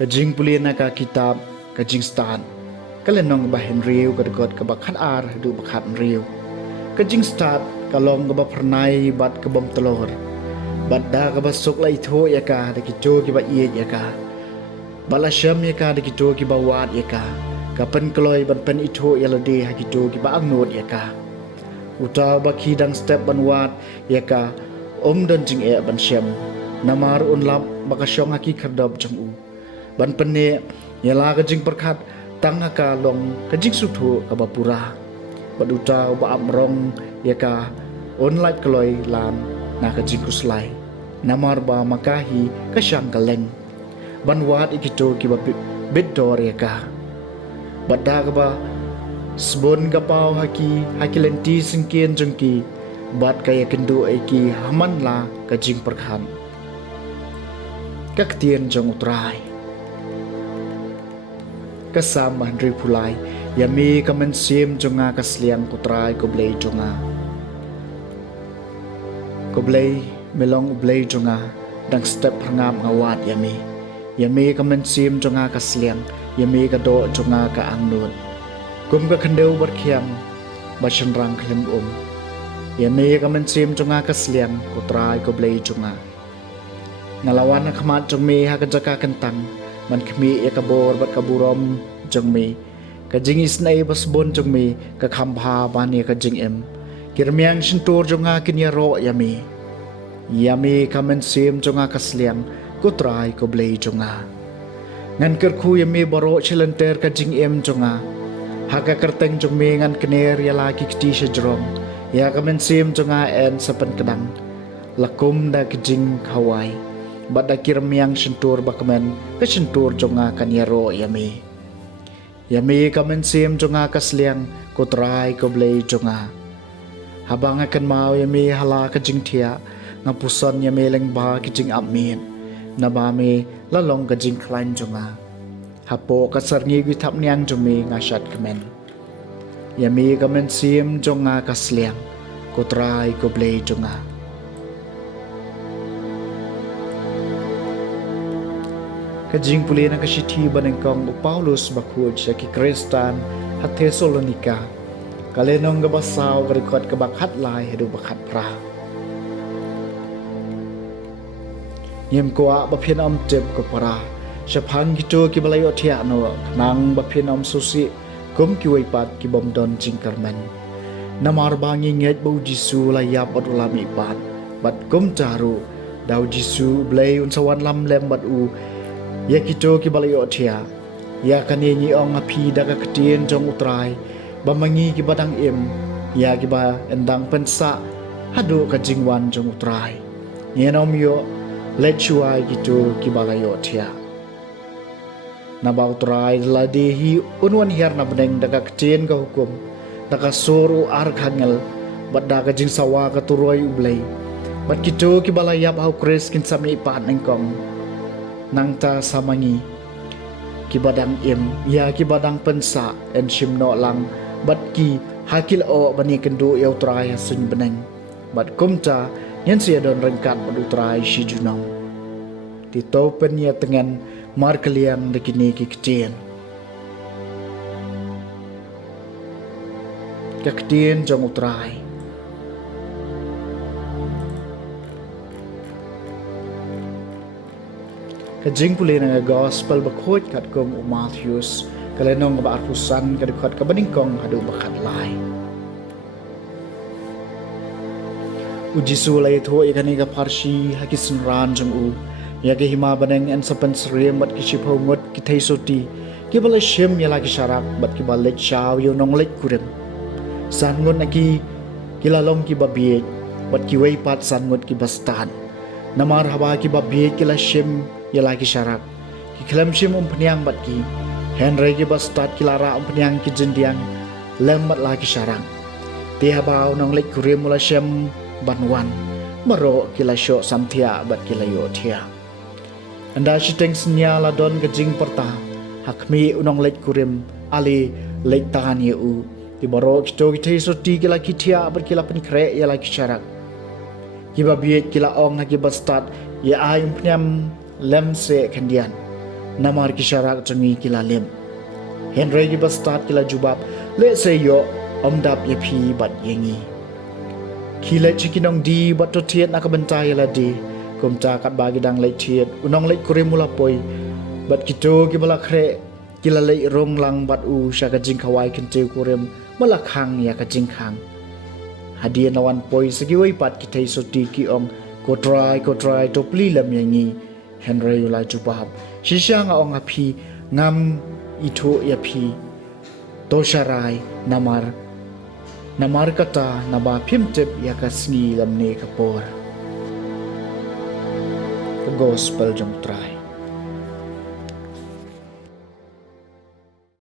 Kajing pulina ka kitab kajing stan kalenong ba henriu kadgot ka bakhat ar du bakhat riu kajing stat kalong ka ba pernai bat ka bom telor bat da ka ba sok lai tho ya ka de ki jo ki ba ie ya ka bala syam ya ka de ki jo ki ba wat ya ka pen kloi ban pen itho ya lade ha ki jo ki ba angnot ya ka uta ba ki dang step ban wat ya ka dan jing e ban syam namar unlap baka syong haki khardab jong u ban penne yala kajing perkat tanga ka long kajing suthu ka bapura baduta ba amrong yaka online kloi lan na kajing kuslai namar ba makahi kasyang kaleng ban wat ikito ki ba bedor yaka badda ka ba sbon ka pau haki lenti singkien jengki bat kaya kendo eki haman la kajing perkhan kaktien jong utrai kasam Henry Pulai yami kamen sim jonga kasliang kutrai koblei jonga koblei melong ublei jonga dang step hangam ngawat yami kamen sim jonga kasliang yami kado jonga ka angnut kum ka khandeu berkhiam bachen rang khlem yami kamen sim jonga kasliang kutrai koblei jonga ngalawan khmat jongmi ha kajaka kentang man khmi yakabor bat kaburom jongmi kajing isnai basbon jongmi ka khambha bani kajing em kirmiang sintur jonga kinya ro yami kamen sim jonga kasliang kutrai ko blei jonga ngan kerkhu yami baro chilenter kajing em jonga haka kerteng jongmi ngan kner yala kikti sejrong ya kamen sim jonga en sapan kedang lakum da kajing khawai bada kirmiang sentur bakamen ke sentur jonga kanyaro yami kamen sim jonga kasliang kutrai ko blei jonga habang akan mau yami hala kajing thia ngapusan yami leng ba kajing amin nabami lalong kajing klain jonga hapo kasarngi githap niang jomi ngasat kemen yami kamen sim jonga kasliang kutrai ko blei jonga kajing pulina kasiti banengkong Paulus bakhuj ki Kristan hat Thessalonika kalenong gabasaw garikot kabakhat lai hedu bakhat pra yem kwa baphin om tep ko para shaphang kito ki balayo thia no nang baphin om susi kum ki wai pat ki bom don jingkarmen namar bangi nget bau jisu la yap odulami pat bat kum taru dau jisu blai un sawan lam lem bat u ya kito ki balayo thia ya kanini ong api daga ketien jong utrai bamangi ki badang im ya ki ba endang pensa hadu ka jingwan jong utrai yenom yo lechuai kito ki balayo thia na ba utrai ladi hi unwan her na beneng daga ketien ka hukum daga soru ar khangel badda ka jing sawa ka turoi ublei bat kito ki balayap hau kres kin sami pat nengkong nangta samangi kibadang im ya kibadang pensa en shimno lang bat ki hakil o bani kendo yau trai sun beneng bat kumta yan sia don rengkat badu trai shi junong di topen ya tengan mar kaliang dekini ki ketien kaketien jong utrai kajing pulin nga gospel bakhot kat kum Matthews kalenong ba arpusan kadikot kabaningkong hadu bakat lai uji sulai tho ikani ka parshi hakisin ran jong u ya ke hima baneng en sapan srem bat ki shipho ngot ki thai soti ki bala shem ya lagi syarak bat ki balik shaw yo nong lek kurem san ngot aki kilalom ki babiet bat ki wei pat san ngot ki bastan namar haba ki babiet ki la shem ya lagi syarak ki klam shem pniang bat ki henry ki bastat ki lara pniang ki jendiang lem bat lagi syarak ti haba nong lek kurem mula shem banwan maro kila syo samthia bat kila yo thia anda chiteng snya la don gajing perta hakmi unong lek kurim ali lek tahan ye u di maro kito kite so ti kila kitia bat kila pen kre ya la kisharak kiba biet kila ong na kiba start ye ayum pnyam lem se kandian namar kisharak jangi kila lem henry kiba start kila jubab le se yo omdap ye phi bat yengi Kila cikinong di bato tiet nak bentai la di kumta kat bagi dang lek tiet unong lek kurimula poi bat kito ki bala kre kila lek rong lang bat u sya ka jing khawai kente kurim mala khang ya ka jing khang hadia nawan poi segi wei pat kitai soti ki ong ko try to pli lam yangi henry ula jubab shisha nga ong api ngam itu ya pi to sharai namar kata naba pimtip ya kasngi lamne kapor. The Gospel jong try.